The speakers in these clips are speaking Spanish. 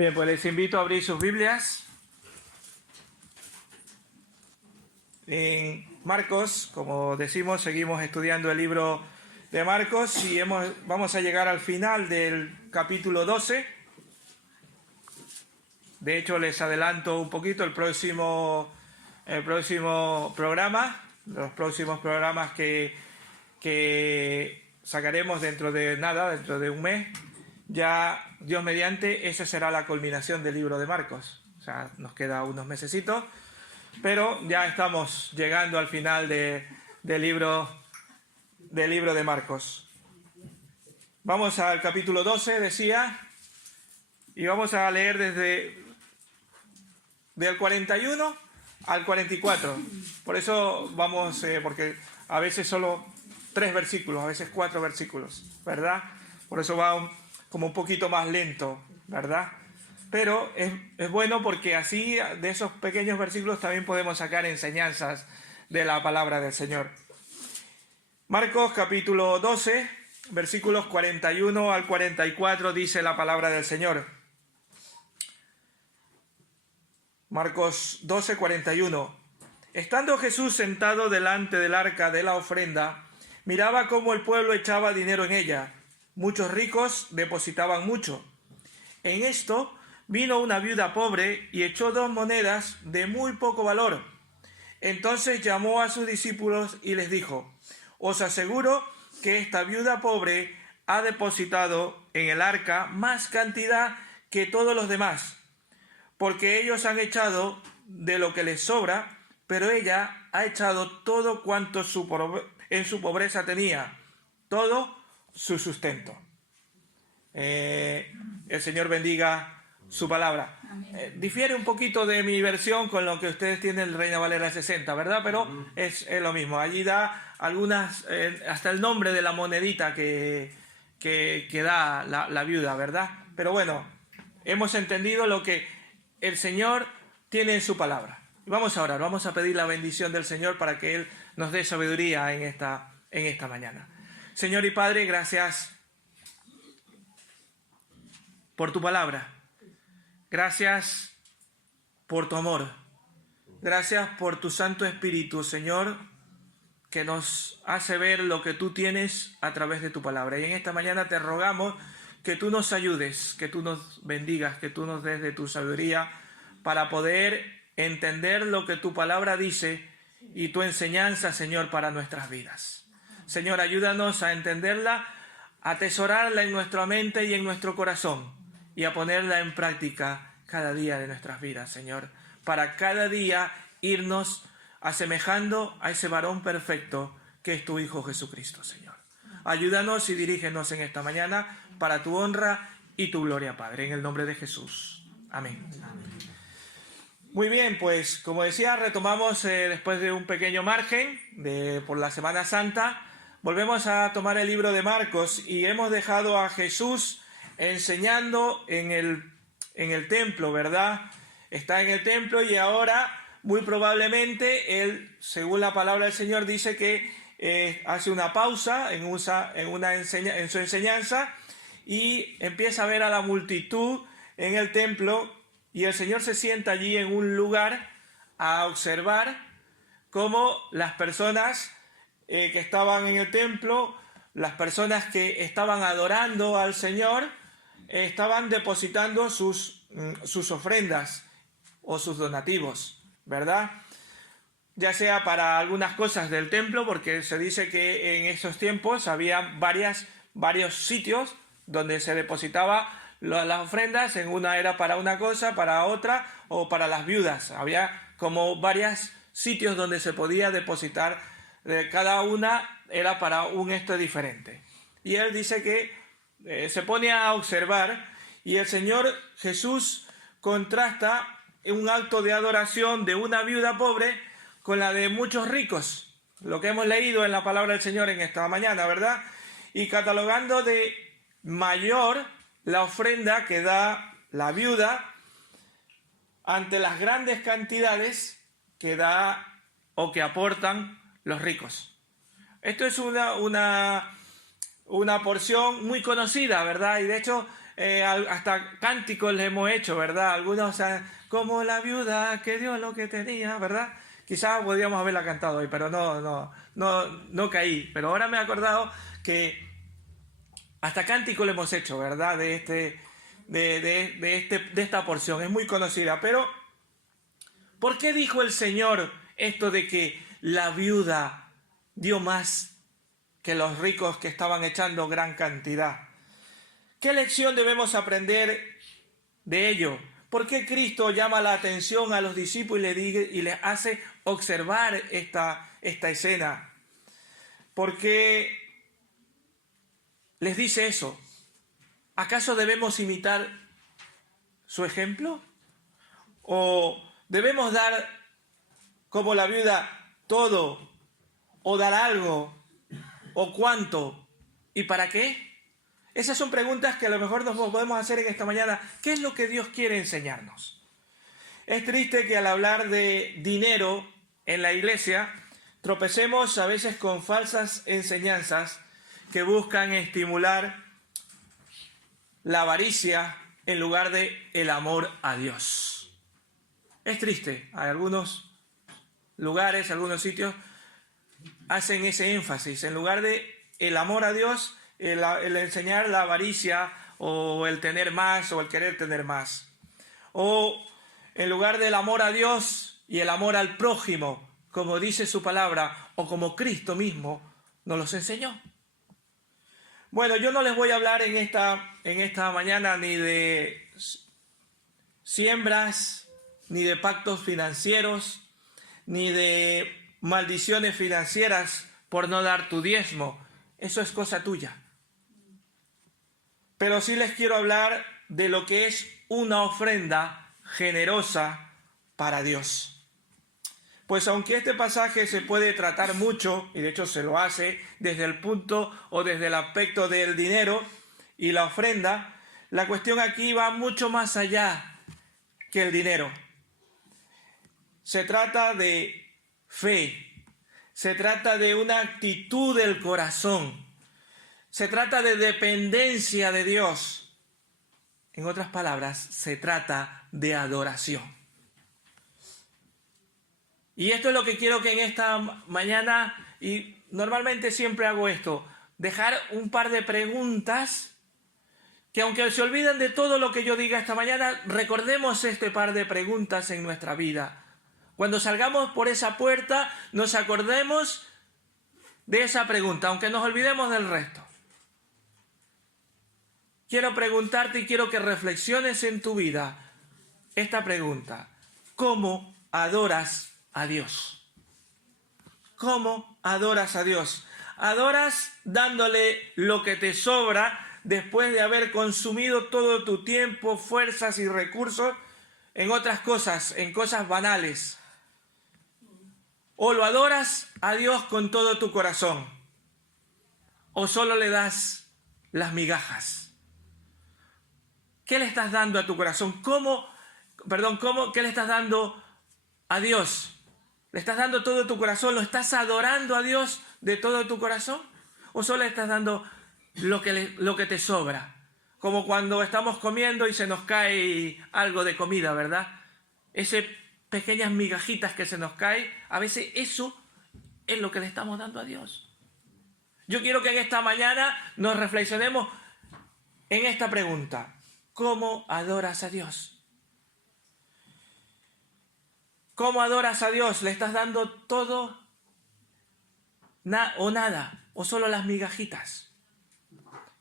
Bien, pues les invito a abrir sus Biblias en Marcos. Como decimos, seguimos estudiando el libro de Marcos y vamos a llegar al final del capítulo 12. De hecho, les adelanto un poquito el próximo programa, los próximos programas que sacaremos dentro de un mes. Ya, Dios mediante, esa será la culminación del libro de Marcos. O sea, nos queda unos mesecitos, pero ya estamos llegando al final del libro de Marcos. Vamos al capítulo 12, decía, y vamos a leer del 41 al 44. Por eso vamos, porque a veces solo 3 versículos, a veces 4 versículos, ¿verdad? Por eso va como un poquito más lento, ¿verdad? Pero es bueno porque así de esos pequeños versículos también podemos sacar enseñanzas de la palabra del Señor. Marcos capítulo 12, versículos 41 al 44 dice la palabra del Señor. Marcos 12, 41. Estando Jesús sentado delante del arca de la ofrenda, miraba cómo el pueblo echaba dinero en ella. Muchos ricos depositaban mucho. En esto vino una viuda pobre y echó 2 monedas de muy poco valor. Entonces llamó a sus discípulos y les dijo: os aseguro que esta viuda pobre ha depositado en el arca más cantidad que todos los demás, porque ellos han echado de lo que les sobra, pero ella ha echado todo cuanto en su pobreza tenía, todo su sustento. El Señor bendiga su palabra. Difiere un poquito de mi versión con lo que ustedes tienen el Reina Valera 60, ¿verdad? Pero es lo mismo. Allí da algunas, hasta el nombre de la monedita que da la viuda, ¿verdad? Pero bueno, hemos entendido lo que el Señor tiene en su palabra. Vamos a orar, vamos a pedir la bendición del Señor para que Él nos dé sabiduría en esta mañana. Señor y Padre, gracias por tu palabra. Gracias por tu amor. Gracias por tu Santo Espíritu, Señor, que nos hace ver lo que tú tienes a través de tu palabra. Y en esta mañana te rogamos que tú nos ayudes, que tú nos bendigas, que tú nos des de tu sabiduría para poder entender lo que tu palabra dice y tu enseñanza, Señor, para nuestras vidas. Señor, ayúdanos a entenderla, a atesorarla en nuestra mente y en nuestro corazón y a ponerla en práctica cada día de nuestras vidas, Señor, para cada día irnos asemejando a ese varón perfecto que es tu Hijo Jesucristo, Señor. Ayúdanos y dirígenos en esta mañana para tu honra y tu gloria, Padre, en el nombre de Jesús. Amén. Muy bien, pues como decía, retomamos después de un pequeño margen por la Semana Santa. Volvemos a tomar el libro de Marcos y hemos dejado a Jesús enseñando en el templo, ¿verdad? Está en el templo y ahora muy probablemente él, según la palabra del Señor, dice que hace una pausa en su enseñanza y empieza a ver a la multitud en el templo y el Señor se sienta allí en un lugar a observar cómo las personas que estaban en el templo, las personas que estaban adorando al Señor, estaban depositando sus ofrendas o sus donativos, ¿verdad? Ya sea para algunas cosas del templo, porque se dice que en esos tiempos había varios sitios donde se depositaba las ofrendas. En una era para una cosa, para otra, o para las viudas. Había como varios sitios donde se podía depositar, cada una era para un diferente. Y él dice que se pone a observar y el Señor Jesús contrasta un acto de adoración de una viuda pobre con la de muchos ricos, lo que hemos leído en la palabra del Señor en esta mañana, ¿verdad? Y catalogando de mayor la ofrenda que da la viuda ante las grandes cantidades que da o que aportan los ricos. Esto es una porción muy conocida, ¿verdad? Y de hecho hasta cánticos le hemos hecho, ¿verdad? Algunos, como la viuda que dio lo que tenía, ¿verdad? Quizás podríamos haberla cantado hoy, pero no caí. Pero ahora me he acordado que hasta cántico le hemos hecho, ¿verdad? De esta porción. Es muy conocida. Pero, ¿por qué dijo el Señor esto de que la viuda dio más que los ricos que estaban echando gran cantidad? ¿Qué lección debemos aprender de ello? ¿Por qué Cristo llama la atención a los discípulos y les hace observar esta escena? ¿Por qué les dice eso? ¿Acaso debemos imitar su ejemplo? ¿O debemos dar, como la viuda, todo? ¿O dar algo? ¿O cuánto? ¿Y para qué? Esas son preguntas que a lo mejor nos podemos hacer en esta mañana. ¿Qué es lo que Dios quiere enseñarnos? Es triste que al hablar de dinero en la iglesia tropecemos a veces con falsas enseñanzas que buscan estimular la avaricia en lugar de el amor a Dios. Es triste. Hay algunos lugares, algunos sitios hacen ese énfasis. En lugar de el amor a Dios, el enseñar la avaricia o el tener más o el querer tener más. O en lugar del amor a Dios y el amor al prójimo, como dice su palabra o como Cristo mismo nos los enseñó. Bueno, yo no les voy a hablar en esta mañana ni de siembras, ni de pactos financieros, ni de maldiciones financieras por no dar tu diezmo. Eso es cosa tuya. Pero sí les quiero hablar de lo que es una ofrenda generosa para Dios. Pues aunque este pasaje se puede tratar mucho, y de hecho se lo hace, desde el punto o desde el aspecto del dinero y la ofrenda, la cuestión aquí va mucho más allá que el dinero. Se trata de fe, se trata de una actitud del corazón. Se trata de dependencia de Dios. En otras palabras, se trata de adoración. Y esto es lo que quiero que en esta mañana, y normalmente siempre hago esto, dejar un par de preguntas que aunque se olviden de todo lo que yo diga esta mañana, recordemos este par de preguntas en nuestra vida. Cuando salgamos por esa puerta, nos acordemos de esa pregunta, aunque nos olvidemos del resto. Quiero preguntarte y quiero que reflexiones en tu vida esta pregunta. ¿Cómo adoras a Dios? ¿Cómo adoras a Dios? ¿Adoras dándole lo que te sobra después de haber consumido todo tu tiempo, fuerzas y recursos en otras cosas, en cosas banales? ¿O lo adoras a Dios con todo tu corazón? ¿O solo le das las migajas? ¿Qué le estás dando a tu corazón? ¿Qué le estás dando a Dios? ¿Le estás dando todo tu corazón? ¿Lo estás adorando a Dios de todo tu corazón? ¿O solo le estás dando lo que te sobra? Como cuando estamos comiendo y se nos cae algo de comida, ¿verdad? Esas pequeñas migajitas que se nos caen, a veces eso es lo que le estamos dando a Dios. Yo quiero que en esta mañana nos reflexionemos en esta pregunta. ¿Cómo adoras a Dios? ¿Cómo adoras a Dios? ¿Le estás dando todo o nada? ¿O solo las migajitas?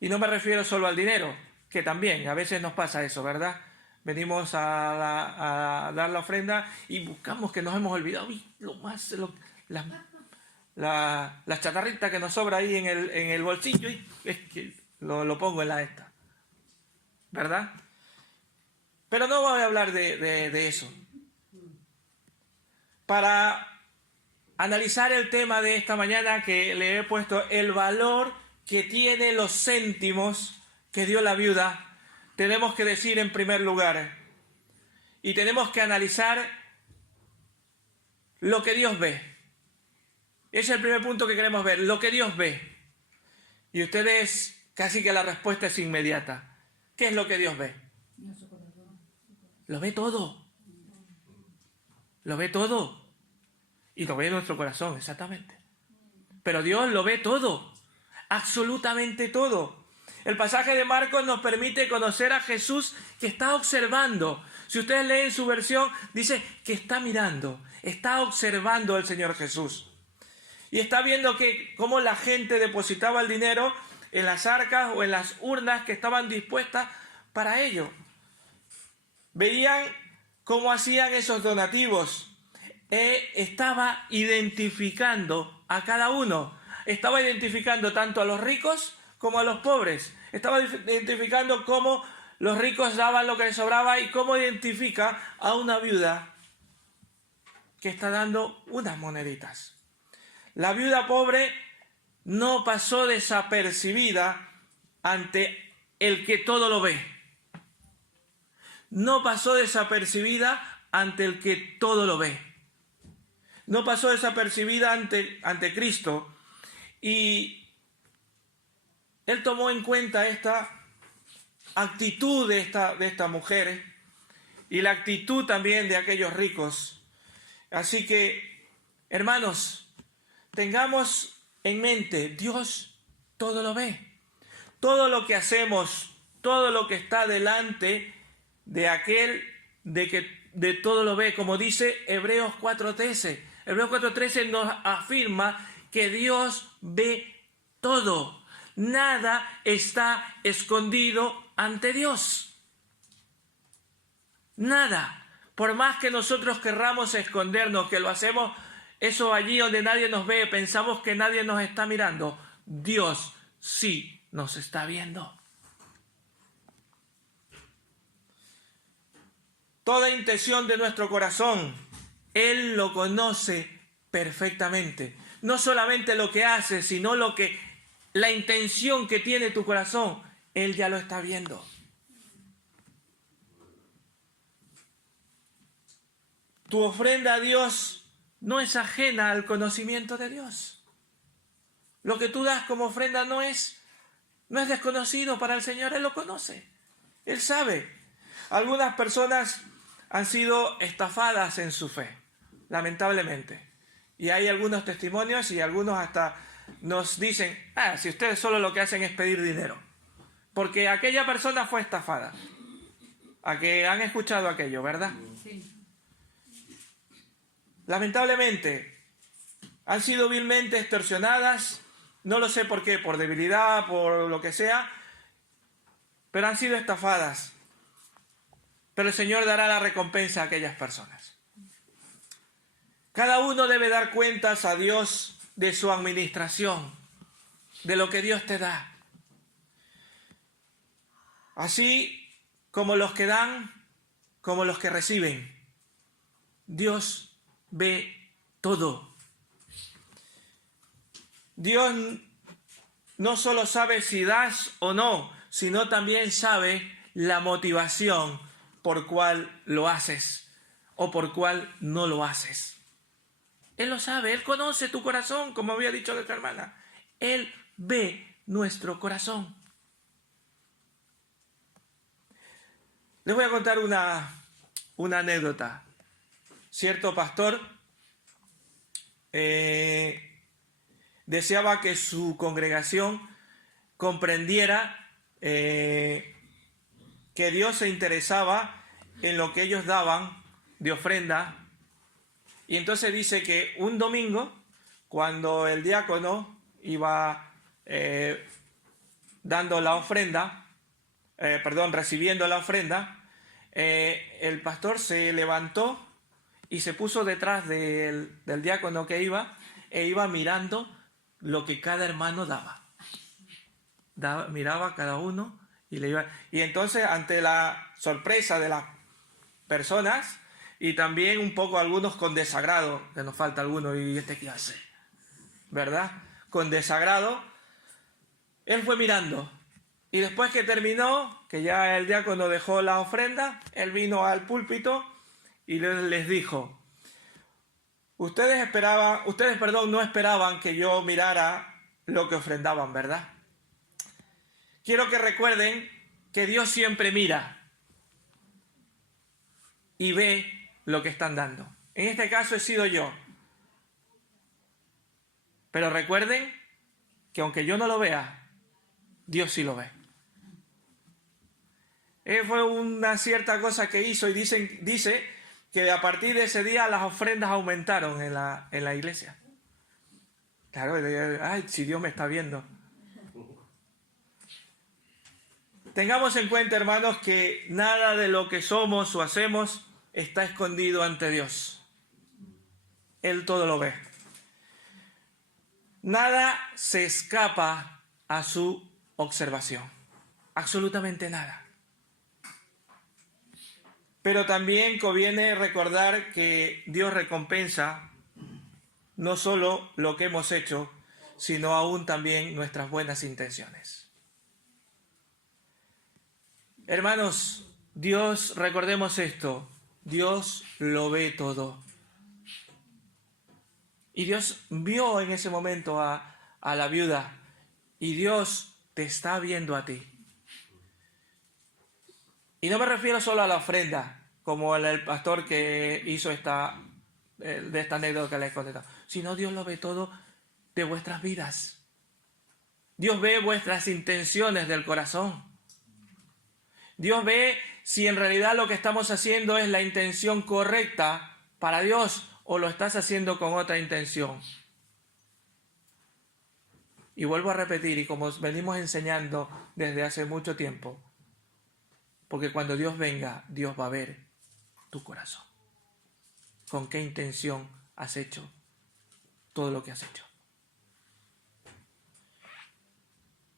Y no me refiero solo al dinero, que también a veces nos pasa eso, ¿verdad? Venimos a dar la ofrenda y buscamos que nos hemos olvidado. La chatarrita que nos sobra ahí en el bolsillo, y es que lo pongo en la esta. ¿Verdad? Pero no voy a hablar de eso. Para analizar el tema de esta mañana, que le he puesto el valor que tiene los céntimos que dio la viuda, tenemos que decir en primer lugar, y tenemos que analizar lo que Dios ve. Ese es el primer punto que queremos ver, lo que Dios ve. Y ustedes, casi que la respuesta es inmediata. ¿qué es lo que Dios ve? Lo ve todo. Lo ve todo. Y lo ve nuestro corazón, exactamente. Pero Dios lo ve todo. Absolutamente todo. El pasaje de Marcos nos permite conocer a Jesús que está observando. Si ustedes leen su versión, dice que está mirando, está observando al Señor Jesús. Y está viendo cómo la gente depositaba el dinero en las arcas o en las urnas que estaban dispuestas para ello. Veían cómo hacían esos donativos. Estaba identificando a cada uno. Estaba identificando tanto a los ricos como a los pobres. Estaba identificando cómo los ricos daban lo que les sobraba y cómo identifica a una viuda que está dando unas moneditas. La viuda pobre no pasó desapercibida ante el que todo lo ve. No pasó desapercibida ante el que todo lo ve. No pasó desapercibida ante Cristo. Y Él tomó en cuenta esta actitud de esta mujer y la actitud también de aquellos ricos. Así que, hermanos, tengamos en mente, Dios todo lo ve. Todo lo que hacemos, todo lo que está delante de aquel de todo lo ve, como dice Hebreos 4:13. Hebreos 4:13 nos afirma que Dios ve todo. Nada está escondido ante Dios. Nada. Por más que nosotros querramos escondernos, que lo hacemos, eso allí donde nadie nos ve, pensamos que nadie nos está mirando. Dios sí nos está viendo. Toda intención de nuestro corazón, Él lo conoce perfectamente. No solamente lo que hace, sino la intención que tiene tu corazón, Él ya lo está viendo. Tu ofrenda a Dios no es ajena al conocimiento de Dios. Lo que tú das como ofrenda no es desconocido para el Señor, Él lo conoce. Él sabe. Algunas personas han sido estafadas en su fe, lamentablemente. Y hay algunos testimonios y algunos hasta nos dicen, si ustedes solo lo que hacen es pedir dinero. Porque aquella persona fue estafada. A que han escuchado aquello, ¿verdad? Sí. Lamentablemente, han sido vilmente extorsionadas, no lo sé por qué, por debilidad, por lo que sea, pero han sido estafadas. Pero el Señor dará la recompensa a aquellas personas. Cada uno debe dar cuentas a Dios de su administración, de lo que Dios te da. Así como los que dan, como los que reciben. Dios ve todo. Dios no solo sabe si das o no, sino también sabe la motivación por cual lo haces o por cual no lo haces. Él lo sabe, Él conoce tu corazón, como había dicho nuestra hermana. Él ve nuestro corazón. Les voy a contar una anécdota. Cierto pastor deseaba que su congregación comprendiera que Dios se interesaba en lo que ellos daban de ofrenda. Y entonces dice que un domingo, cuando el diácono iba dando la ofrenda, recibiendo la ofrenda, el pastor se levantó y se puso detrás del diácono que iba mirando lo que cada hermano daba. Miraba a cada uno y entonces, ante la sorpresa de las personas y también un poco algunos con desagrado, que nos falta alguno, y qué hace, ¿verdad? Con desagrado, él fue mirando. Y después que terminó, que ya el diácono dejó la ofrenda, él vino al púlpito y les dijo: ustedes no esperaban que yo mirara lo que ofrendaban, ¿verdad? Quiero que recuerden que Dios siempre mira y ve lo que están dando. En este caso he sido yo. Pero recuerden que aunque yo no lo vea, Dios sí lo ve. Fue una cierta cosa que hizo y dice que a partir de ese día las ofrendas aumentaron en la iglesia. Claro, ay, si Dios me está viendo. Tengamos en cuenta, hermanos, que nada de lo que somos o hacemos está escondido ante Dios. Él todo lo ve. Nada se escapa a su observación. Absolutamente nada. Pero también conviene recordar que Dios recompensa no solo lo que hemos hecho, sino aún también nuestras buenas intenciones. Hermanos, Dios, recordemos esto, Dios lo ve todo. Y Dios vio en ese momento a la viuda, y Dios te está viendo a ti. Y no me refiero solo a la ofrenda, como el pastor que hizo de esta anécdota que les he contado, sino Dios lo ve todo de vuestras vidas. Dios ve vuestras intenciones del corazón. Dios ve si en realidad lo que estamos haciendo es la intención correcta para Dios o lo estás haciendo con otra intención. Y vuelvo a repetir, y como venimos enseñando desde hace mucho tiempo, porque cuando Dios venga, Dios va a ver tu corazón. ¿Con qué intención has hecho todo lo que has hecho?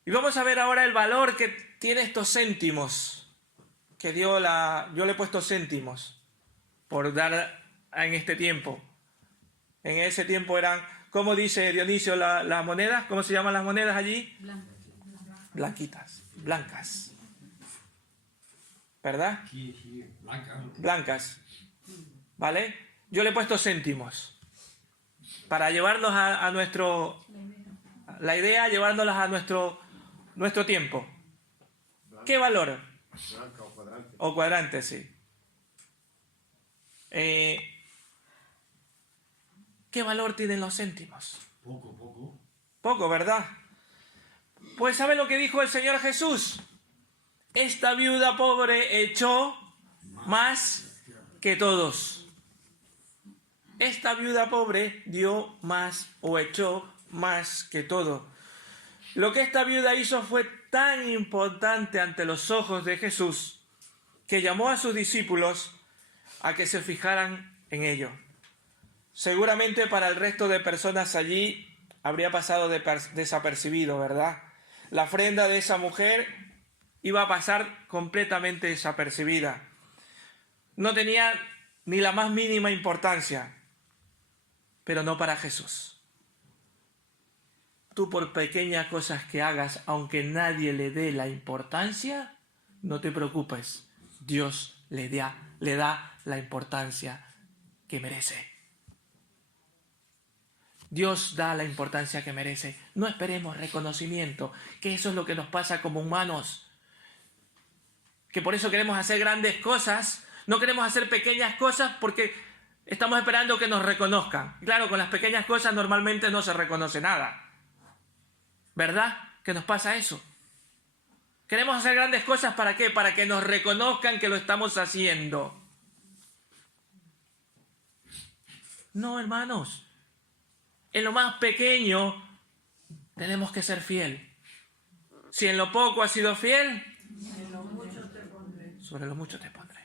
Y vamos a ver ahora el valor que tiene estos céntimos que yo le he puesto céntimos por dar en este tiempo. En ese tiempo eran, ¿cómo dice Dionisio las monedas? ¿Cómo se llaman las monedas allí? Blanquitas, blancas. ¿Verdad? Sí, Blancas. ¿Vale? Yo le he puesto céntimos para llevarlos a nuestro... La idea, llevándolas a nuestro tiempo. ¿Qué valor? Blanca o cuadrante. O cuadrante, sí. ¿Qué valor tienen los céntimos? Poco. Poco, ¿verdad? Pues ¿sabe lo que dijo el Señor Jesús? Esta viuda pobre echó más que todos. Esta viuda pobre dio más o echó más que todo. Lo que esta viuda hizo fue tan importante ante los ojos de Jesús que llamó a sus discípulos a que se fijaran en ello. Seguramente para el resto de personas allí habría pasado desapercibido, ¿verdad? La ofrenda de esa mujer iba a pasar completamente desapercibida. No tenía ni la más mínima importancia, pero no para Jesús. Tú por pequeñas cosas que hagas, aunque nadie le dé la importancia, no te preocupes. Dios le da la importancia que merece. Dios da la importancia que merece. No esperemos reconocimiento, que eso es lo que nos pasa como humanos. Que por eso queremos hacer grandes cosas, no queremos hacer pequeñas cosas porque estamos esperando que nos reconozcan. Claro, con las pequeñas cosas normalmente no se reconoce nada. ¿Verdad? Que nos pasa eso. Queremos hacer grandes cosas, ¿para qué? Para que nos reconozcan que lo estamos haciendo. No, hermanos. En lo más pequeño tenemos que ser fiel. Si en lo poco has sido fiel, sobre lo mucho te pondré.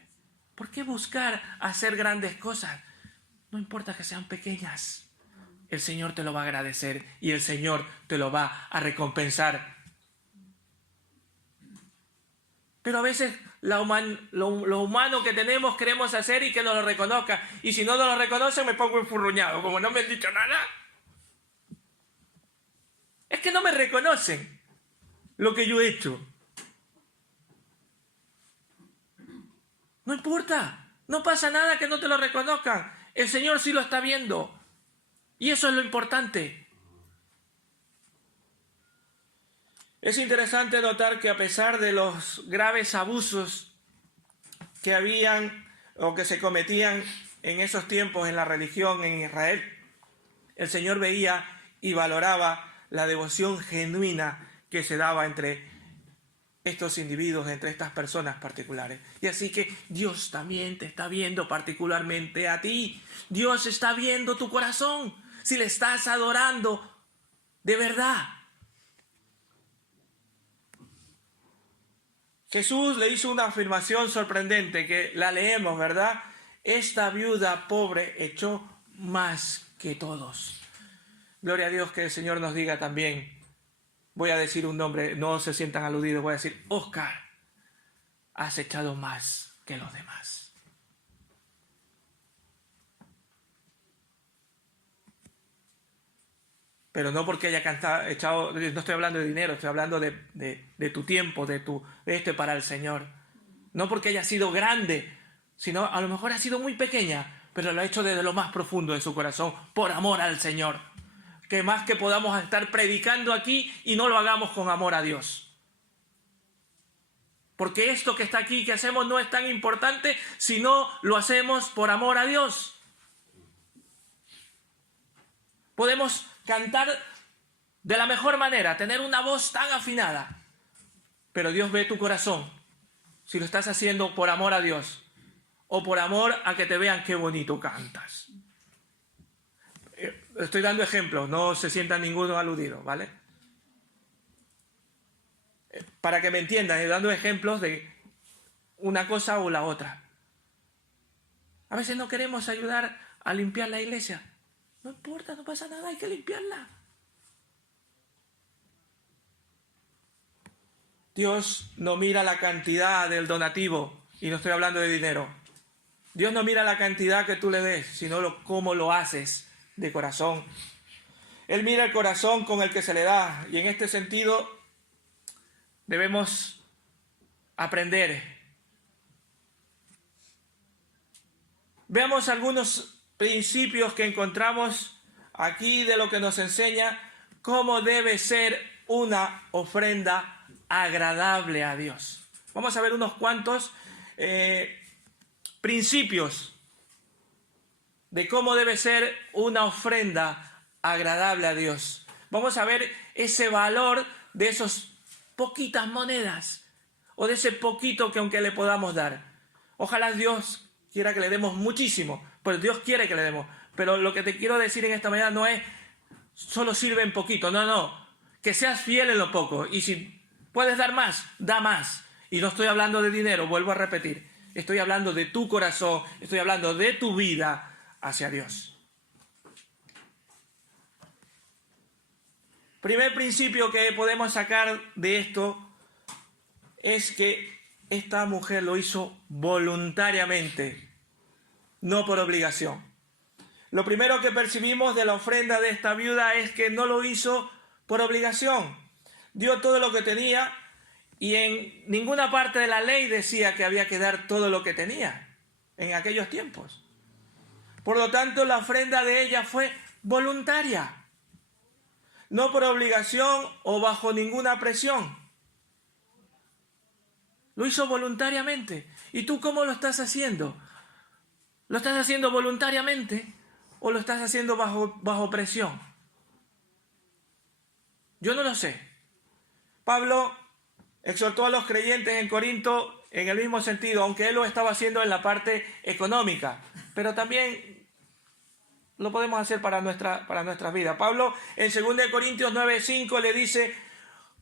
¿Por qué buscar hacer grandes cosas? No importa que sean pequeñas. El Señor te lo va a agradecer y el Señor te lo va a recompensar. Pero a veces lo humano que tenemos queremos hacer y que nos lo reconozcan. Y si no nos lo reconocen me pongo enfurruñado, como no me han dicho nada. Es que no me reconocen lo que yo he hecho. No importa, no pasa nada que no te lo reconozcan. El Señor sí lo está viendo. Y eso es lo importante. Es interesante notar que a pesar de los graves abusos que habían o que se cometían en esos tiempos en la religión en Israel, el Señor veía y valoraba la devoción genuina que se daba entre estos individuos, entre estas personas particulares. Y así que Dios también te está viendo particularmente a ti. Dios está viendo tu corazón, si le estás adorando de verdad. Jesús le hizo una afirmación sorprendente que la leemos, ¿verdad? Esta viuda pobre echó más que todos. Gloria a Dios, que el Señor nos diga también. Voy a decir un nombre, no se sientan aludidos, voy a decir, Oscar, has echado más que los demás. Pero no porque haya echado, no estoy hablando de dinero, estoy hablando de tu tiempo, de para el Señor. No porque haya sido grande, sino a lo mejor ha sido muy pequeña, pero lo ha hecho desde lo más profundo de su corazón, por amor al Señor. Que más que podamos estar predicando aquí y no lo hagamos con amor a Dios. Porque esto que está aquí, que hacemos, no es tan importante si no lo hacemos por amor a Dios. Podemos cantar de la mejor manera, tener una voz tan afinada, pero Dios ve tu corazón, si lo estás haciendo por amor a Dios o por amor a que te vean qué bonito cantas. Estoy dando ejemplos, no se sientan ninguno aludido, ¿vale? Para que me entiendan, estoy dando ejemplos de una cosa o la otra. A veces no queremos ayudar a limpiar la iglesia. No importa, no pasa nada, hay que limpiarla. Dios no mira la cantidad del donativo, y no estoy hablando de dinero. Dios no mira la cantidad que tú le des, sino cómo lo haces de corazón. Él mira el corazón con el que se le da, y en este sentido debemos aprender. Veamos algunos principios que encontramos aquí de lo que nos enseña cómo debe ser una ofrenda agradable a Dios. Vamos a ver unos cuantos principios de cómo debe ser una ofrenda agradable a Dios. Vamos a ver ese valor de esas poquitas monedas o de ese poquito que aunque le podamos dar. Ojalá Dios quiera que le demos muchísimo, pues Dios quiere que le demos. Pero lo que te quiero decir en esta mañana no es solo sirve en poquito, no. Que seas fiel en lo poco, y si puedes dar más, da más. Y no estoy hablando de dinero, vuelvo a repetir. Estoy hablando de tu corazón, estoy hablando de tu vida hacia Dios. Primer principio que podemos sacar de esto es que esta mujer lo hizo voluntariamente, no por obligación. Lo primero que percibimos de la ofrenda de esta viuda es que no lo hizo por obligación. Dio todo lo que tenía y en ninguna parte de la ley decía que había que dar todo lo que tenía en aquellos tiempos. Por lo tanto, la ofrenda de ella fue voluntaria, no por obligación o bajo ninguna presión. Lo hizo voluntariamente. ¿Y tú cómo lo estás haciendo? ¿Lo estás haciendo voluntariamente o lo estás haciendo bajo presión? Yo no lo sé. Pablo exhortó a los creyentes en Corinto en el mismo sentido, aunque él lo estaba haciendo en la parte económica, pero también lo podemos hacer para nuestra vida. Pablo en 2 Corintios 9:5 le dice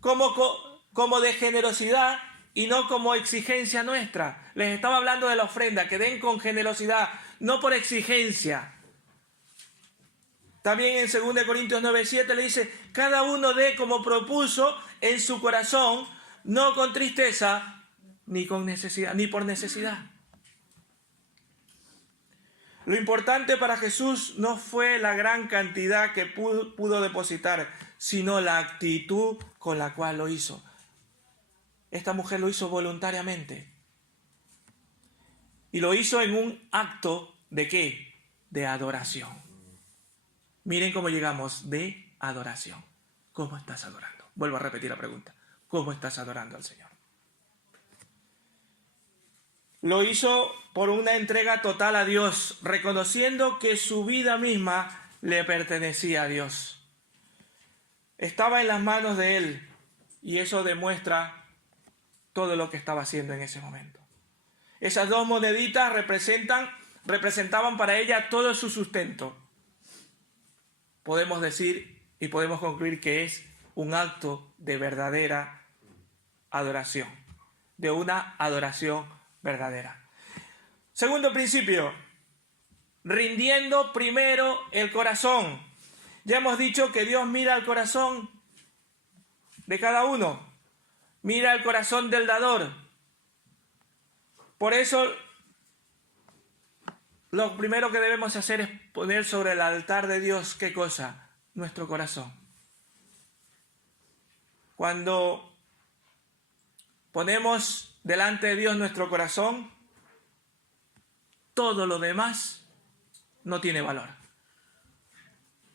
como de generosidad y no como exigencia nuestra. Les estaba hablando de la ofrenda, que den con generosidad, no por exigencia. También en 2 Corintios 9:7 le dice, cada uno dé como propuso en su corazón, no con tristeza, ni con necesidad, ni por necesidad. Lo importante para Jesús no fue la gran cantidad que pudo depositar, sino la actitud con la cual lo hizo. Esta mujer lo hizo voluntariamente. Y lo hizo en un acto ¿de qué? De adoración. Miren cómo llegamos de adoración. ¿Cómo estás adorando? Vuelvo a repetir la pregunta. cómo estás adorando al Señor. Lo hizo por una entrega total a Dios, reconociendo que su vida misma le pertenecía a Dios. Estaba en las manos de Él y eso demuestra todo lo que estaba haciendo en ese momento. Esas 2 moneditas representaban para ella todo su sustento. Podemos decir y podemos concluir que es un acto de verdadera adoración, de una adoración verdadera. Segundo principio, rindiendo primero el corazón. Ya hemos dicho que Dios mira el corazón de cada uno, mira el corazón del dador. Por eso, lo primero que debemos hacer es poner sobre el altar de Dios, ¿qué cosa? Nuestro corazón. Cuando ponemos delante de Dios nuestro corazón, todo lo demás no tiene valor.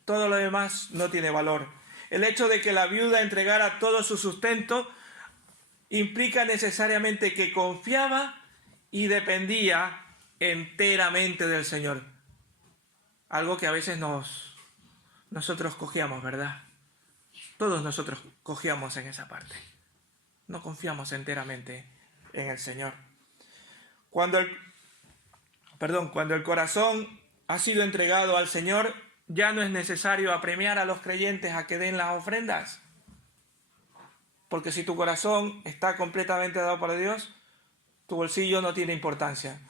Todo lo demás no tiene valor. El hecho de que la viuda entregara todo su sustento implica necesariamente que confiaba y dependía enteramente del Señor. Algo que a veces nosotros cogíamos, ¿verdad? Todos nosotros cogíamos en esa parte. No confiamos enteramente en el Señor. Cuando el corazón ha sido entregado al Señor, ya no es necesario apremiar a los creyentes a que den las ofrendas. Porque si tu corazón está completamente dado para Dios, tu bolsillo no tiene importancia.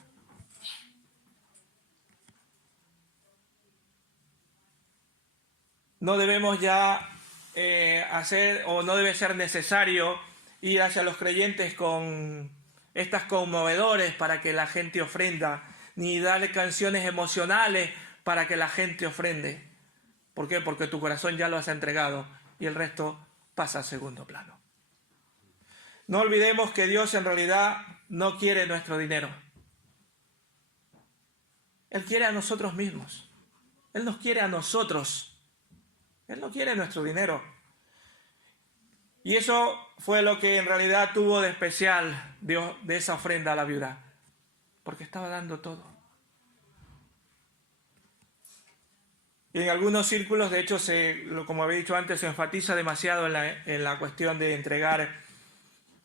No debemos ya no debe ser necesario ir hacia los creyentes con estas conmovedores para que la gente ofrenda, ni darle canciones emocionales para que la gente ofrende. ¿Por qué? Porque tu corazón ya lo has entregado y el resto pasa a segundo plano. No olvidemos que Dios en realidad no quiere nuestro dinero. Él quiere a nosotros mismos. Él nos quiere a nosotros. Él no quiere nuestro dinero. Y eso fue lo que en realidad tuvo de especial Dios de esa ofrenda a la viuda. Porque estaba dando todo. Y en algunos círculos, de hecho, como había dicho antes, se enfatiza demasiado en la cuestión de entregar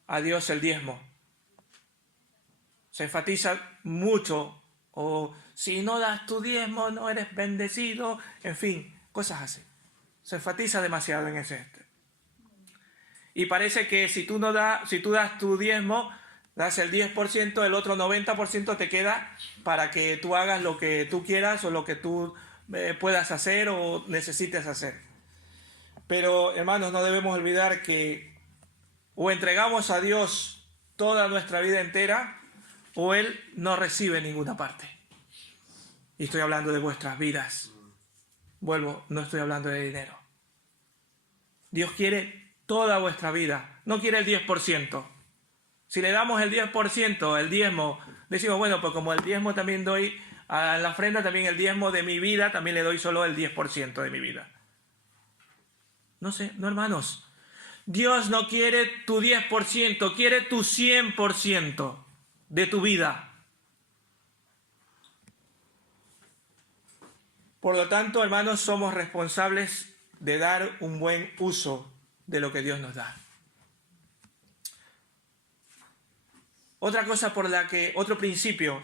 a Dios el diezmo. Se enfatiza mucho, o si no das tu diezmo no eres bendecido, en fin, cosas así. Se enfatiza demasiado en ese. Y parece que si tú das tu diezmo, das el 10%, el otro 90% te queda para que tú hagas lo que tú quieras o lo que tú puedas hacer o necesites hacer. Pero, hermanos, no debemos olvidar que o entregamos a Dios toda nuestra vida entera o Él no recibe ninguna parte. Y estoy hablando de vuestras vidas. Vuelvo, no estoy hablando de dinero. Dios quiere toda vuestra vida, no quiere el 10%. Si le damos el 10%, el diezmo, decimos, bueno, pues como el diezmo también doy a la ofrenda, también el diezmo de mi vida, también le doy solo el 10% de mi vida. No, hermanos. Dios no quiere tu 10%, quiere tu 100% de tu vida. Por lo tanto, hermanos, somos responsables de dar un buen uso de lo que Dios nos da. Otro principio,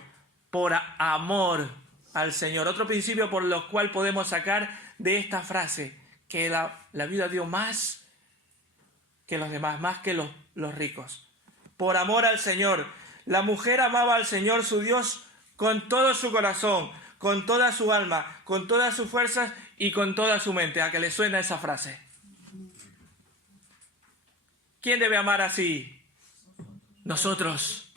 por amor al Señor, otro principio por lo cual podemos sacar de esta frase, que la viuda dio más que los demás, más que los ricos. Por amor al Señor. La mujer amaba al Señor su Dios con todo su corazón, con toda su alma, con todas sus fuerzas y con toda su mente. ¿A que le suena esa frase? ¿Quién debe amar así? Nosotros.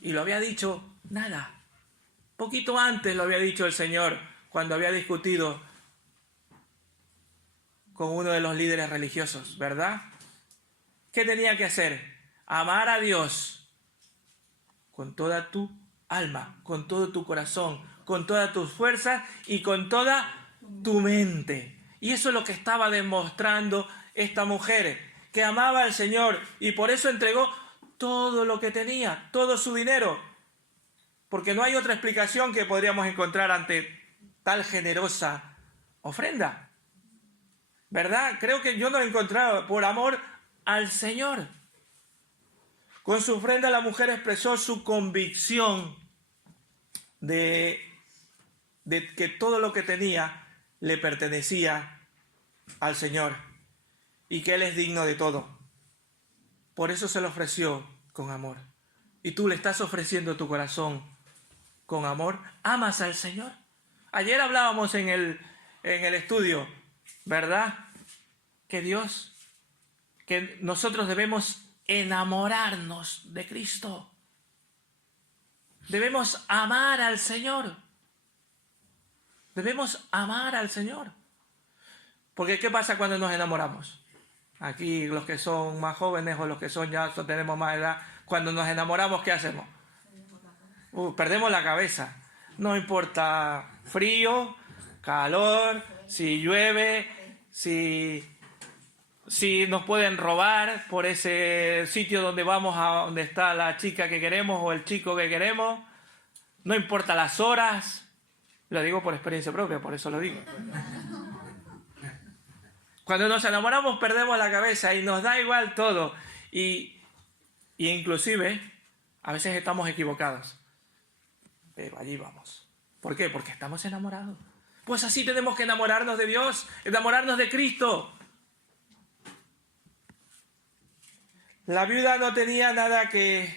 Y lo había dicho, poquito antes lo había dicho el Señor, cuando había discutido con uno de los líderes religiosos, ¿verdad? ¿Qué tenía que hacer? Amar a Dios con toda tu alma, con todo tu corazón, con todas tus fuerzas y con toda tu mente. Y eso es lo que estaba demostrando esta mujer que amaba al Señor y por eso entregó todo lo que tenía, todo su dinero. Porque no hay otra explicación que podríamos encontrar ante tal generosa ofrenda. ¿Verdad? Creo que yo no lo he encontrado por amor al Señor. Con su ofrenda la mujer expresó su convicción de que todo lo que tenía le pertenecía al Señor y que Él es digno de todo. Por eso se lo ofreció con amor. Y tú le estás ofreciendo tu corazón con amor. ¿Amas al Señor? Ayer hablábamos en el estudio, ¿verdad? Que nosotros debemos enamorarnos de Cristo. Debemos amar al Señor. Debemos amar al Señor. Porque ¿qué pasa cuando nos enamoramos? Aquí los que son más jóvenes o los que son ya tenemos más edad, cuando nos enamoramos, ¿qué hacemos? Perdemos la cabeza. No importa frío, calor, si llueve, si nos pueden robar por ese sitio donde vamos, a donde está la chica que queremos o el chico que queremos. No importa las horas. Lo digo por experiencia propia, por eso lo digo. Cuando nos enamoramos perdemos la cabeza y nos da igual todo. Y inclusive a veces estamos equivocados. Pero allí vamos. ¿Por qué? Porque estamos enamorados. Pues así tenemos que enamorarnos de Dios, enamorarnos de Cristo. La viuda no tenía nada que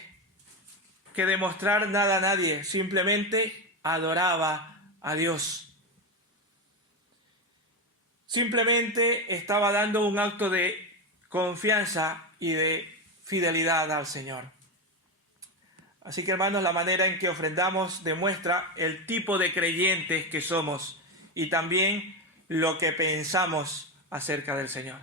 demostrar nada a nadie, simplemente adoraba a Dios. Simplemente estaba dando un acto de confianza y de fidelidad al Señor. Así que, hermanos, la manera en que ofrendamos demuestra el tipo de creyentes que somos y también lo que pensamos acerca del Señor.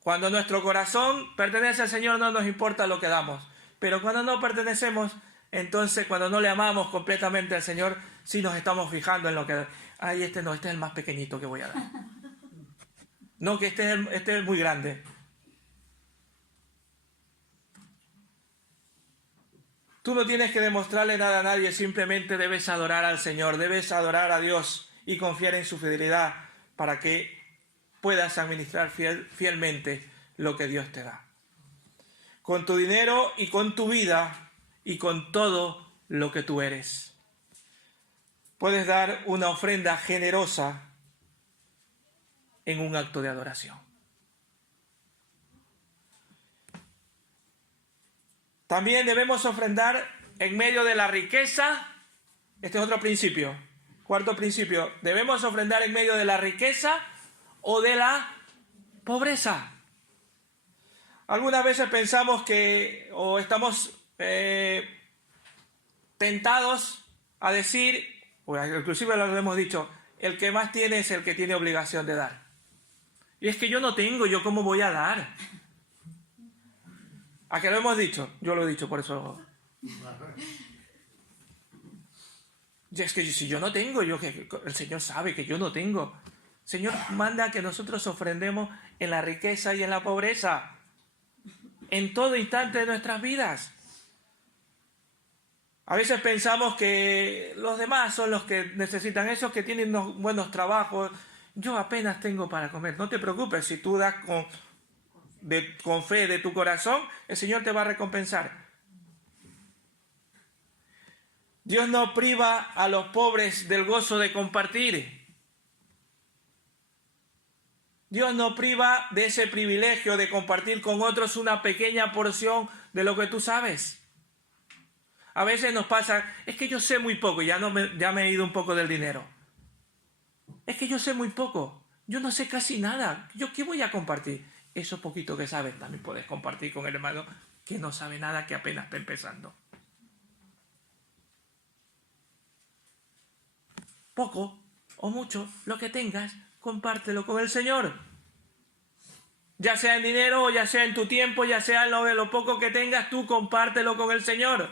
Cuando nuestro corazón pertenece al Señor no nos importa lo que damos, pero cuando no pertenecemos, entonces cuando no le amamos completamente al Señor, sí nos estamos fijando en lo que... Ay, este es el más pequeñito que voy a dar. No, que este es muy grande. Tú no tienes que demostrarle nada a nadie, simplemente debes adorar al Señor, debes adorar a Dios y confiar en su fidelidad para que puedas administrar fielmente lo que Dios te da. Con tu dinero y con tu vida y con todo lo que tú eres. Puedes dar una ofrenda generosa en un acto de adoración. También debemos ofrendar en medio de la riqueza. Este es otro principio. Cuarto principio. Debemos ofrendar en medio de la riqueza o de la pobreza. Algunas veces pensamos o estamos tentados a decir, o inclusive lo hemos dicho, el que más tiene es el que tiene obligación de dar. Y es que yo no tengo, ¿yo cómo voy a dar? ¿A qué lo hemos dicho? Yo lo he dicho, por eso. Y es que si yo no tengo, el Señor sabe que yo no tengo. El Señor manda que nosotros ofrendemos en la riqueza y en la pobreza, en todo instante de nuestras vidas. A veces pensamos que los demás son los que necesitan, esos que tienen unos buenos trabajos. Yo apenas tengo para comer. No te preocupes, si tú das con fe de tu corazón, el Señor te va a recompensar. Dios no priva a los pobres del gozo de compartir. Dios no priva de ese privilegio de compartir con otros una pequeña porción de lo que tú sabes. A veces nos pasa, es que yo sé muy poco, ya me he ido un poco del dinero. Es que yo sé muy poco, yo no sé casi nada. ¿Yo qué voy a compartir? Eso poquito que sabes también puedes compartir con el hermano que no sabe nada, que apenas está empezando. Poco o mucho, lo que tengas, compártelo con el Señor. Ya sea en dinero, o ya sea en tu tiempo, ya sea en lo poco que tengas, tú compártelo con el Señor.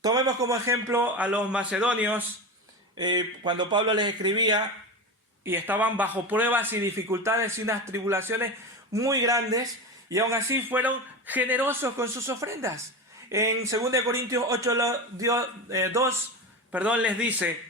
Tomemos como ejemplo a los macedonios. Cuando Pablo les escribía, y estaban bajo pruebas y dificultades y unas tribulaciones muy grandes, y aún así fueron generosos con sus ofrendas. En 2 Corintios 8:2 les dice: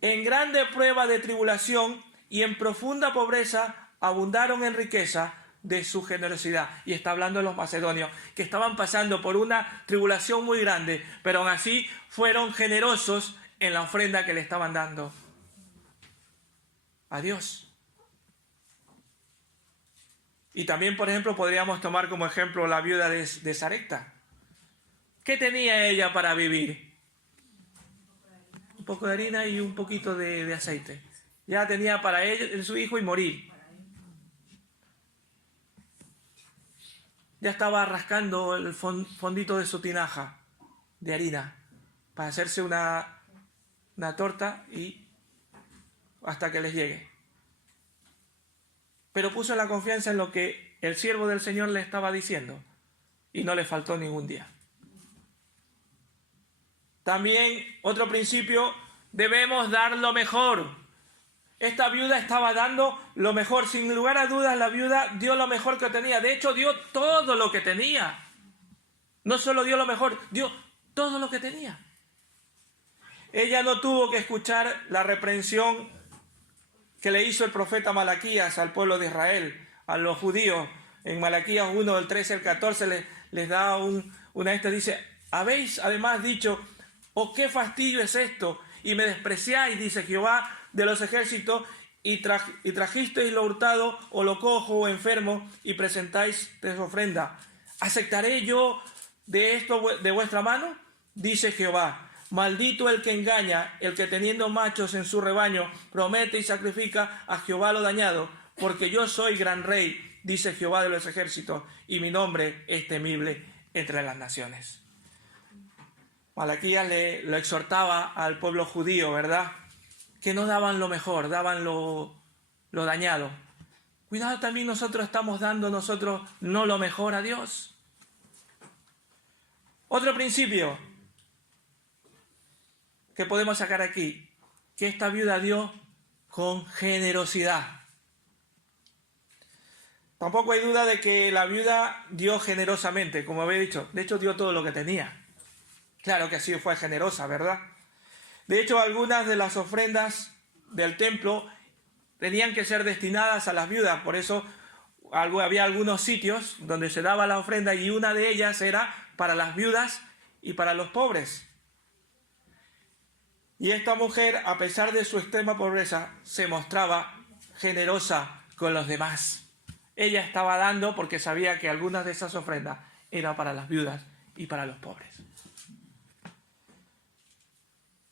en grande prueba de tribulación y en profunda pobreza abundaron en riqueza de su generosidad. Y está hablando de los macedonios, que estaban pasando por una tribulación muy grande, pero aún así fueron generosos en la ofrenda que le estaban dando a Dios. Y también, por ejemplo, podríamos tomar como ejemplo la viuda de Sarepta. ¿Qué tenía ella para vivir? Un poco de harina y un poquito de aceite. Ya tenía para ella, su hijo, y morir. Ya estaba rascando el fondito de su tinaja de harina para hacerse una torta y hasta que les llegue. Pero puso la confianza en lo que el siervo del Señor le estaba diciendo y no le faltó ningún día. También otro principio: debemos dar lo mejor. Esta viuda estaba dando lo mejor. Sin lugar a dudas, la viuda dio lo mejor que tenía. De hecho, dio todo lo que tenía. No solo dio lo mejor, dio todo lo que tenía. Ella no tuvo que escuchar la reprensión que le hizo el profeta Malaquías al pueblo de Israel, a los judíos. En Malaquías 1, del 13 al 14, les da dice: habéis además dicho: oh, qué fastidio es esto, y me despreciáis, dice Jehová de los ejércitos, y trajisteis lo hurtado, o lo cojo, o enfermo, y presentáis de ofrenda. ¿Aceptaré yo de esto de vuestra mano? Dice Jehová. Maldito el que engaña, el que teniendo machos en su rebaño promete y sacrifica a Jehová lo dañado, porque yo soy gran rey, dice Jehová de los ejércitos, y mi nombre es temible entre las naciones. Malaquías lo exhortaba al pueblo judío, ¿verdad? Que no daban lo mejor, daban lo dañado. Cuidado, también nosotros estamos dando no lo mejor a Dios. Otro principio que podemos sacar aquí, que esta viuda dio con generosidad. Tampoco hay duda de que la viuda dio generosamente, como había dicho. De hecho, dio todo lo que tenía. Claro que así fue generosa, ¿verdad? De hecho, algunas de las ofrendas del templo tenían que ser destinadas a las viudas. Por eso había algunos sitios donde se daba la ofrenda, y una de ellas era para las viudas y para los pobres. Y esta mujer, a pesar de su extrema pobreza, se mostraba generosa con los demás. Ella estaba dando porque sabía que algunas de esas ofrendas eran para las viudas y para los pobres.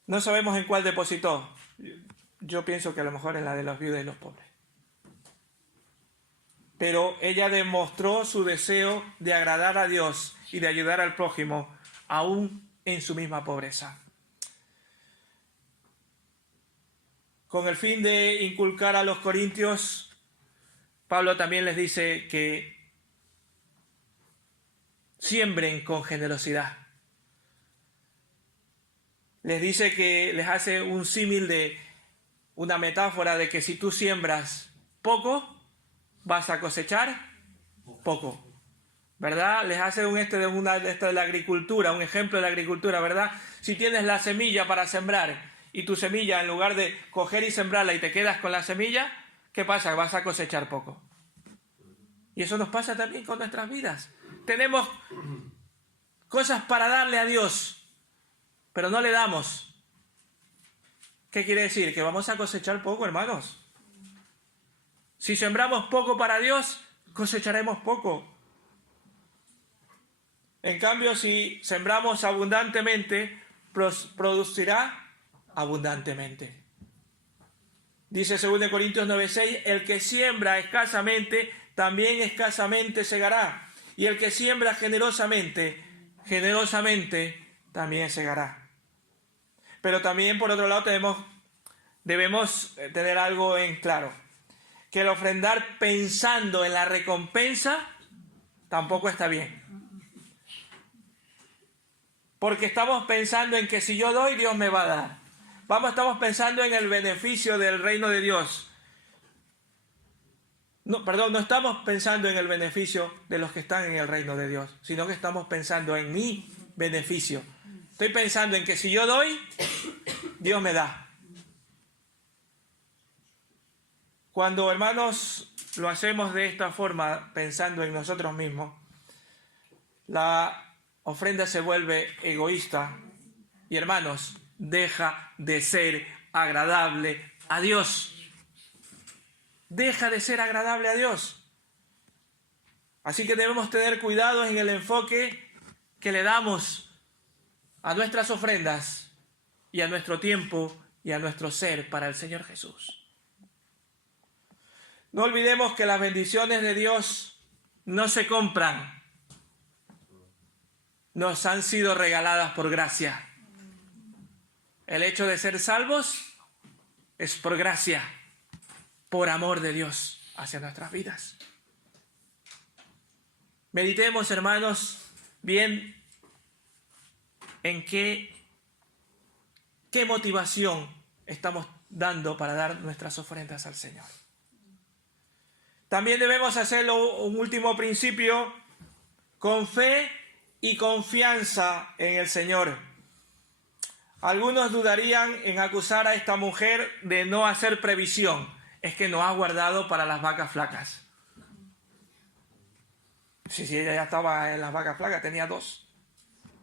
No sabemos en cuál depositó. Yo pienso que a lo mejor en la de las viudas y los pobres. Pero ella demostró su deseo de agradar a Dios y de ayudar al prójimo, aún en su misma pobreza. Con el fin de inculcar a los corintios, Pablo también les dice que siembren con generosidad. Les dice que les hace un símil, de una metáfora de que si tú siembras poco, vas a cosechar poco, ¿verdad? Les hace de la agricultura, un ejemplo de la agricultura, ¿verdad? Si tienes la semilla para sembrar y tu semilla, en lugar de coger y sembrarla y te quedas con la semilla, ¿qué pasa? Vas a cosechar poco. Y eso nos pasa también con nuestras vidas. Tenemos cosas para darle a Dios, pero no le damos. ¿Qué quiere decir? Que vamos a cosechar poco, hermanos. Si sembramos poco para Dios, cosecharemos poco. En cambio, si sembramos abundantemente, producirá abundantemente. Dice 2 Corintios 9:6, el que siembra escasamente, también escasamente segará. Y el que siembra generosamente, generosamente también segará. Pero también, por otro lado, debemos tener algo en claro. Que el ofrendar pensando en la recompensa tampoco está bien. Porque estamos pensando en que si yo doy, Dios me va a dar. estamos pensando en el beneficio del reino de Dios. No estamos pensando en el beneficio de los que están en el reino de Dios, sino que estamos pensando en mi beneficio. Estoy pensando en que si yo doy, Dios me da. Cuando, hermanos, lo hacemos de esta forma, pensando en nosotros mismos, la ofrenda se vuelve egoísta y, hermanos, deja de ser agradable a Dios. Deja de ser agradable a Dios. Así que debemos tener cuidado en el enfoque que le damos a nuestras ofrendas y a nuestro tiempo y a nuestro ser para el Señor Jesús. No olvidemos que las bendiciones de Dios no se compran. Nos han sido regaladas por gracia. El hecho de ser salvos es por gracia, por amor de Dios hacia nuestras vidas. Meditemos, hermanos, bien en qué motivación estamos dando para dar nuestras ofrendas al Señor. También debemos hacerlo, un último principio, con fe y confianza en el Señor. Algunos dudarían en acusar a esta mujer de no hacer previsión. Es que no ha guardado para las vacas flacas. Sí, ella ya estaba en las vacas flacas, tenía 2.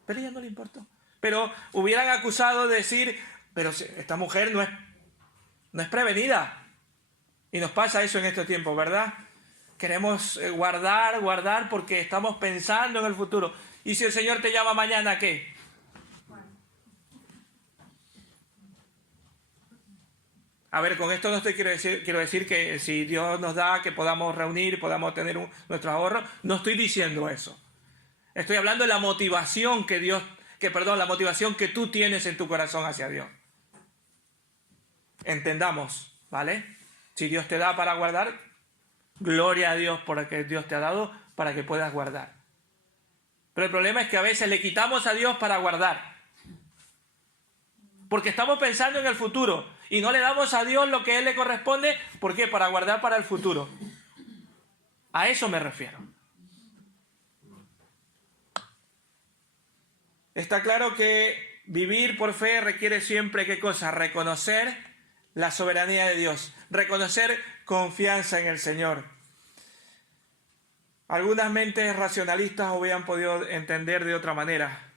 Pero a ella no le importó. Pero hubieran acusado de decir, pero esta mujer no es prevenida. Y nos pasa eso en este tiempo, ¿verdad? Queremos guardar porque estamos pensando en el futuro. ¿Y si el Señor te llama mañana, qué? A ver, con esto quiero decir que si Dios nos da, que podamos reunir, podamos tener nuestro ahorro. No estoy diciendo eso. Estoy hablando de la motivación la motivación que tú tienes en tu corazón hacia Dios. Entendamos, ¿vale? Si Dios te da para guardar, gloria a Dios por lo que Dios te ha dado para que puedas guardar. Pero el problema es que a veces le quitamos a Dios para guardar. Porque estamos pensando en el futuro y no le damos a Dios lo que a Él le corresponde. ¿Por qué? Para guardar para el futuro. A eso me refiero. Está claro que vivir por fe requiere siempre, ¿qué cosa? Reconocer la soberanía de Dios, reconocer confianza en el Señor. Algunas mentes racionalistas hubieran podido entender de otra manera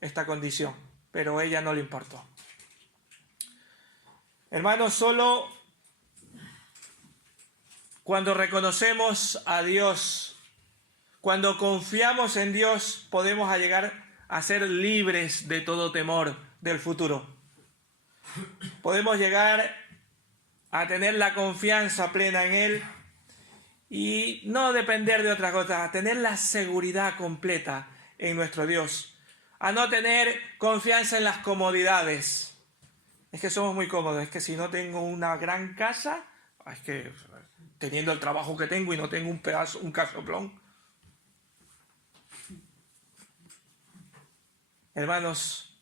esta condición, pero a ella no le importó. Hermanos, solo cuando reconocemos a Dios, cuando confiamos en Dios, podemos llegar a ser libres de todo temor del futuro. Podemos llegar a tener la confianza plena en Él y no depender de otras cosas, a tener la seguridad completa en nuestro Dios, a no tener confianza en las comodidades. Es que somos muy cómodos, es que si no tengo una gran casa, es que teniendo el trabajo que tengo y no tengo un casoplón. Hermanos,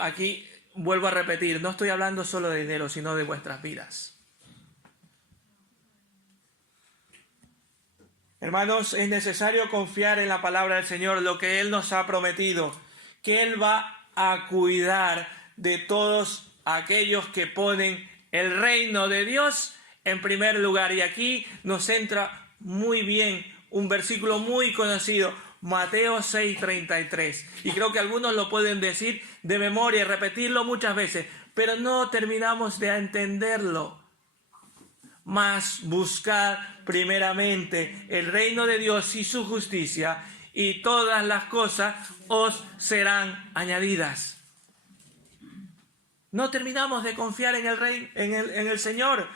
aquí vuelvo a repetir, no estoy hablando solo de dinero, sino de vuestras vidas. Hermanos, es necesario confiar en la palabra del Señor, lo que Él nos ha prometido, que Él va a cuidar de todos aquellos que ponen el reino de Dios en primer lugar. Y aquí nos entra muy bien un versículo muy conocido, Mateo 6:33. Y creo que algunos lo pueden decir de memoria y repetirlo muchas veces, pero no terminamos de entenderlo. Mas buscad primeramente el reino de Dios y su justicia, y todas las cosas os serán añadidas. No terminamos de confiar en el Rey, en el Señor.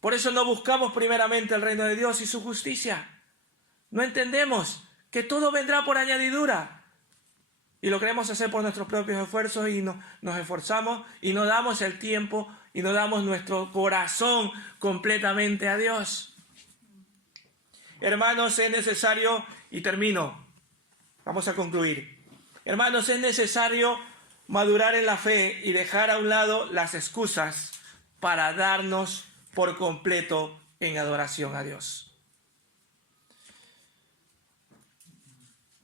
Por eso no buscamos primeramente el reino de Dios y su justicia. No entendemos que todo vendrá por añadidura. Y lo queremos hacer por nuestros propios esfuerzos y nos esforzamos y no damos el tiempo y no damos nuestro corazón completamente a Dios. Hermanos, es necesario, y termino, vamos a concluir. Hermanos, es necesario madurar en la fe y dejar a un lado las excusas para darnos por completo en adoración a Dios.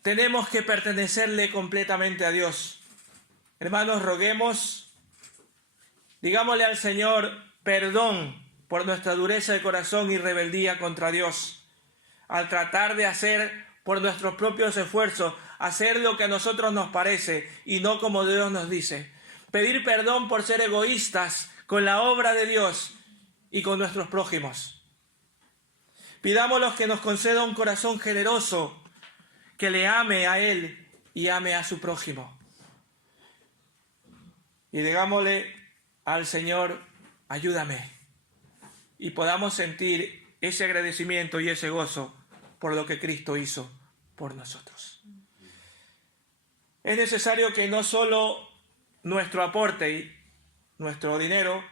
Tenemos que pertenecerle completamente a Dios. Hermanos, roguemos, digámosle al Señor perdón por nuestra dureza de corazón y rebeldía contra Dios, al tratar de hacer por nuestros propios esfuerzos, hacer lo que a nosotros nos parece y no como Dios nos dice. Pedir perdón por ser egoístas con la obra de Dios y con nuestros prójimos. Pidámosle que nos conceda un corazón generoso, que le ame a Él y ame a su prójimo. Y digámosle al Señor, ayúdame, y podamos sentir ese agradecimiento y ese gozo por lo que Cristo hizo por nosotros. Es necesario que no solo nuestro aporte, nuestro dinero,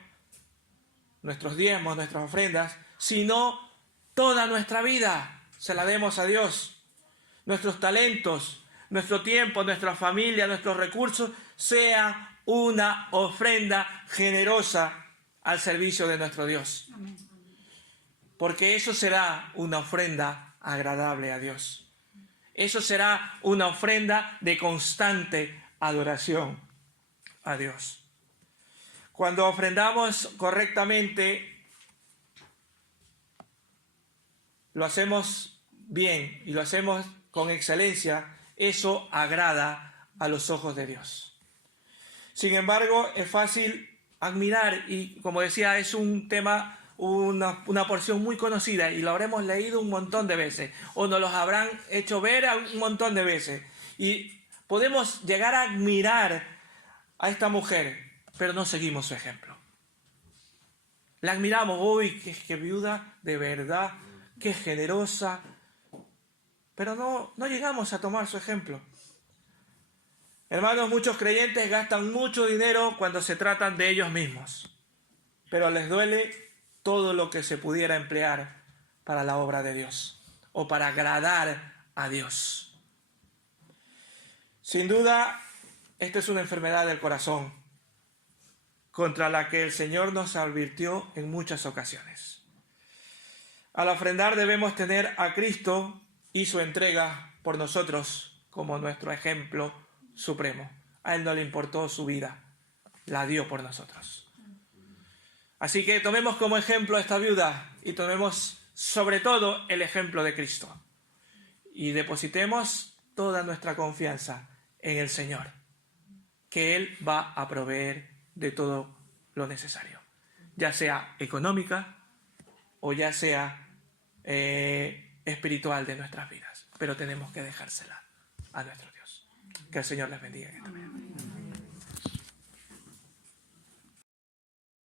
nuestros diezmos, nuestras ofrendas, sino toda nuestra vida se la demos a Dios. Nuestros talentos, nuestro tiempo, nuestra familia, nuestros recursos, sea una ofrenda generosa al servicio de nuestro Dios. Porque eso será una ofrenda agradable a Dios. Eso será una ofrenda de constante adoración a Dios. Cuando ofrendamos correctamente, lo hacemos bien y lo hacemos con excelencia, eso agrada a los ojos de Dios. Sin embargo, es fácil admirar y, como decía, es un tema, una porción muy conocida y lo habremos leído un montón de veces o nos los habrán hecho ver un montón de veces y podemos llegar a admirar a esta mujer, pero no seguimos su ejemplo. La admiramos, uy, qué viuda de verdad, qué generosa, pero no llegamos a tomar su ejemplo. Hermanos, muchos creyentes gastan mucho dinero cuando se tratan de ellos mismos, pero les duele todo lo que se pudiera emplear para la obra de Dios o para agradar a Dios. Sin duda, esta es una enfermedad del corazón contra la que el Señor nos advirtió en muchas ocasiones. Al ofrendar debemos tener a Cristo y su entrega por nosotros como nuestro ejemplo supremo. A Él no le importó su vida, la dio por nosotros. Así que tomemos como ejemplo a esta viuda y tomemos sobre todo el ejemplo de Cristo. Y depositemos toda nuestra confianza en el Señor, que Él va a proveer de todo lo necesario, ya sea económica o ya sea espiritual de nuestras vidas, pero tenemos que dejársela a nuestro Dios. Que el Señor les bendiga.